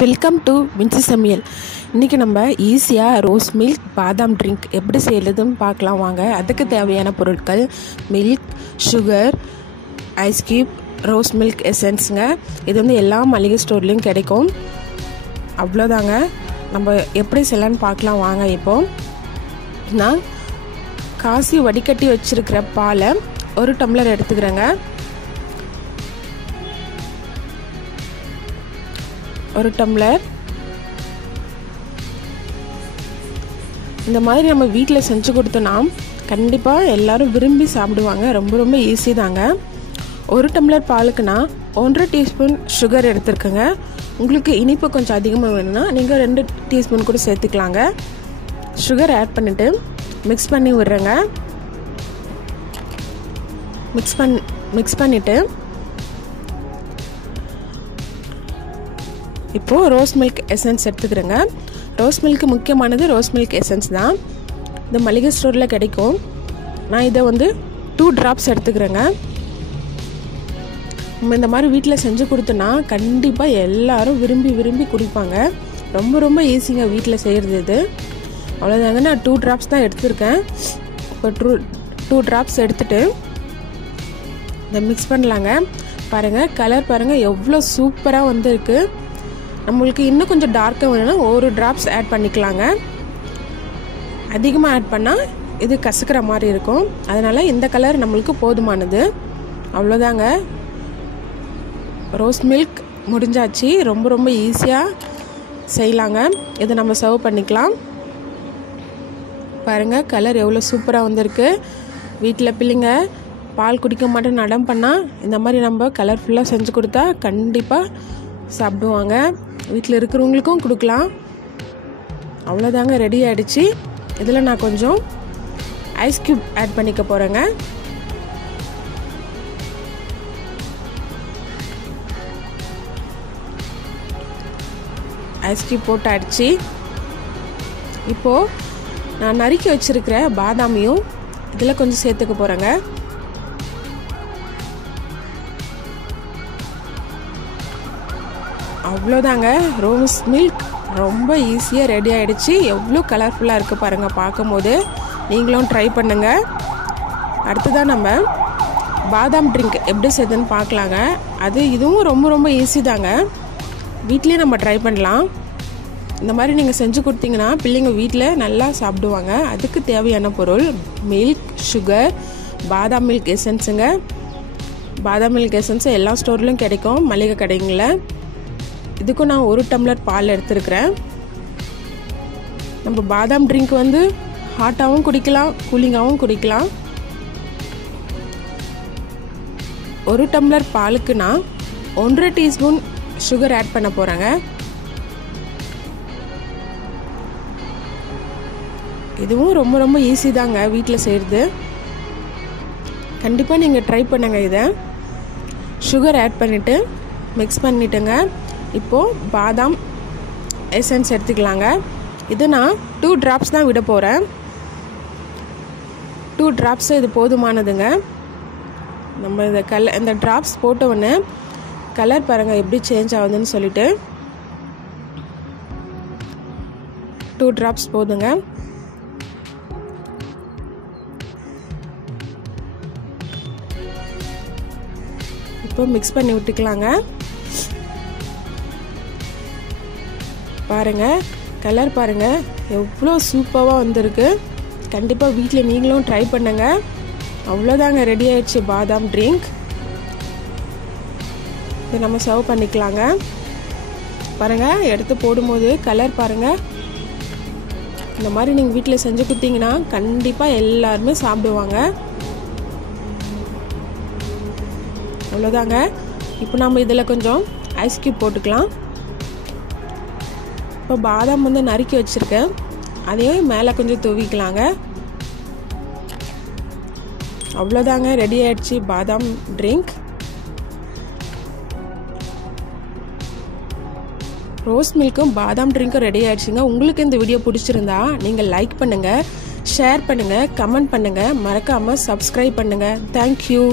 Welcome to Vinci சமையல். இன்றைக்கி நம்ம ஈஸியாக ரோஸ் மில்க் பாதாம் ட்ரிங்க் எப்படி செய்யறதுன்னு பார்க்கலாம் வாங்க. அதுக்கு தேவையான பொருட்கள் milk, sugar, ice cube, rose milk எசன்ஸுங்க. இது வந்து எல்லா மளிகை ஸ்டோர்லேயும் கிடைக்கும். அவ்வளோதாங்க. நம்ம எப்படி செய்யலான்னு பார்க்கலாம் வாங்க. இப்போது நான் காசி வடிகட்டி வச்சுருக்கிற பாலை 1 டம்ளர் எடுத்துக்கிறேங்க. 1 டம்ளர். இந்த மாதிரி நம்ம வீட்டில் செஞ்சு கொடுத்தோன்னா கண்டிப்பாக எல்லோரும் விரும்பி சாப்பிடுவாங்க. ரொம்ப ஈஸி தாங்க. 1 டம்ளர் பாலுக்குன்னா 1.5 டீஸ்பூன் சுகர் எடுத்துருக்கேங்க. உங்களுக்கு இனிப்பு கொஞ்சம் அதிகமாக வேணும்னா நீங்கள் 2 டீஸ்பூன் கூட சேர்த்துக்கலாங்க. சுகர் ஆட் பண்ணிவிட்டு மிக்ஸ் பண்ணி விடுறேங்க. மிக்ஸ் பண்ணிவிட்டு இப்போது ரோஸ் மில்க் எசன்ஸ் எடுத்துக்கிறேங்க. ரோஸ் மில்க்கு முக்கியமானது ரோஸ் மில்க் எசன்ஸ் தான். இந்த மளிகை ஸ்டோரில் கிடைக்கும். நான் இதை வந்து 2 ட்ராப்ஸ் எடுத்துக்கிறேங்க. நம்ம இந்த மாதிரி வீட்டில் செஞ்சு கொடுத்தோன்னா கண்டிப்பாக எல்லோரும் விரும்பி குடிப்பாங்க. ரொம்ப ஈஸிங்க வீட்டில் செய்கிறது இது. அவ்வளோதாங்க. நான் 2 ட்ராப்ஸ் தான் எடுத்துருக்கேன். இப்போ 2 ட்ராப்ஸ் எடுத்துகிட்டு இதை மிக்ஸ் பண்ணலாங்க. பாருங்கள், கலர் பாருங்கள் எவ்வளோ சூப்பராக வந்துருக்கு. நம்மளுக்கு இன்னும் கொஞ்சம் டார்க்காக வேணும்னா 1 ட்ராப்ஸ் ஆட் பண்ணிக்கலாங்க. அதிகமாக ஆட் பண்ணால் இது கசக்கிற மாதிரி இருக்கும். அதனால் இந்த கலர் நம்மளுக்கு போதுமானது. அவ்வளோதாங்க. ரோஸ் மில்க் முடிஞ்சாச்சு. ரொம்ப ஈஸியாக செய்யலாங்க. இதை நம்ம சர்வ் பண்ணிக்கலாம். பாருங்கள், கலர் எவ்வளோ சூப்பராக வந்திருக்கு. வீட்டில் பிள்ளைங்க பால் குடிக்க மாட்டேன்னு அடம் பண்ணால் இந்த மாதிரி நம்ம கலர்ஃபுல்லாக செஞ்சு கொடுத்தா கண்டிப்பாக சாப்பிடுவாங்க. வீட்டில் இருக்கிறவங்களுக்கும் கொடுக்கலாம். அவ்வளோதாங்க, ரெடி ஆகிடுச்சு. இதில் நான் கொஞ்சம் ஐஸ் கியூப் ஆட் பண்ணிக்க போகிறேங்க. ஐஸ் கியூப் போட்டு ஆயிடுச்சு. இப்போது நான் நறுக்கி வச்சுருக்கிற பாதாமையும் இதில் கொஞ்சம் சேர்த்துக்க போகிறேங்க. அவ்வளோதாங்க. ரோஸ் மில்க் ரொம்ப ஈஸியாக ரெடி ஆகிடுச்சு. எவ்வளோ கலர்ஃபுல்லாக இருக்குது பாருங்கள். பார்க்கும் போது நீங்களும் ட்ரை பண்ணுங்கள். அடுத்ததான் நம்ம பாதாம் ட்ரிங்க் எப்படி செய்யுதுன்னு பார்க்கலாங்க. இதுவும் ரொம்ப ஈஸி தாங்க. வீட்லேயே நம்ம ட்ரை பண்ணலாம். இந்த மாதிரி நீங்கள் செஞ்சு கொடுத்தீங்கன்னா பிள்ளைங்க வீட்டில் நல்லா சாப்பிடுவாங்க. அதுக்கு தேவையான பொருள் மில்க், சுகர், பாதாம் மில்க் எசன்ஸுங்க. பாதாம் மில்க் எசன்ஸு எல்லா ஸ்டோர்லையும் கிடைக்கும், மளிகை கடைங்களில். இதுக்கும் நான் 1 டம்ளர் பால் எடுத்துருக்கிறேன். நம்ம பாதாம் ட்ரிங்க் வந்து ஹாட்டாகவும் குடிக்கலாம், கூலிங்காகவும் குடிக்கலாம். 1 டம்ளர் பாலுக்கு நான் 1.5 டீஸ்பூன் சுகர் ஆட் பண்ண போகிறேங்க. இதுவும் ரொம்ப ஈஸி தாங்க வீட்டில் செய்கிறது. கண்டிப்பாக நீங்கள் ட்ரை பண்ணுங்க. இதை சுகர் ஆட் பண்ணிவிட்டு மிக்ஸ் பண்ணிவிட்டுங்க. இப்போது பாதாம் எசன்ஸ் எடுத்துக்கலாங்க. இது நான் 2 ட்ராப்ஸ் தான் விட போகிறேன். 2 ட்ராப்ஸ் இது போதுமானதுங்க. நம்ம இந்த ட்ராப்ஸ் போட்ட உடனே கலர் பாருங்கள் எப்படி சேஞ்ச் ஆகுதுன்னு சொல்லிட்டு 2 ட்ராப்ஸ் போதுங்க. இப்போ மிக்ஸ் பண்ணி விட்டுக்கலாங்க. பாருங்கள், கலர் பாருங்கள் எவ்வளோ சூப்பராக வந்திருக்கு. கண்டிப்பாக வீட்டில் நீங்களும் ட்ரை பண்ணுங்கள். அவ்வளோதாங்க, ரெடி ஆயிடுச்சு பாதாம் ட்ரிங்க். இதை நம்ம சர்வ் பண்ணிக்கலாங்க. பாருங்கள், எடுத்து போடும்போது கலர் பாருங்கள். இந்த மாதிரி நீங்கள் வீட்டில் செஞ்சு கொடுத்தீங்கன்னா கண்டிப்பாக எல்லாருமே சாப்பிடுவாங்க. அவ்வளோதாங்க. இப்போ நம்ம இதில் கொஞ்சம் ஐஸ் கியூப் போட்டுக்கலாம். இப்போ பாதாம் வந்து நறுக்கி வச்சுருக்கேன், அதையும் மேலே கொஞ்சம் தூவிக்கலாங்க. அவ்வளோதாங்க, ரெடி ஆகிடுச்சு பாதாம் ட்ரிங்க். ரோஸ் மில்க்கும் பாதாம் ட்ரிங்க்கும் ரெடி ஆகிடுச்சுங்க. உங்களுக்கு இந்த வீடியோ பிடிச்சிருந்தா நீங்கள் லைக் பண்ணுங்கள், ஷேர் பண்ணுங்கள், கமெண்ட் பண்ணுங்கள், மறக்காமல் சப்ஸ்கிரைப் பண்ணுங்கள். தேங்க்யூ.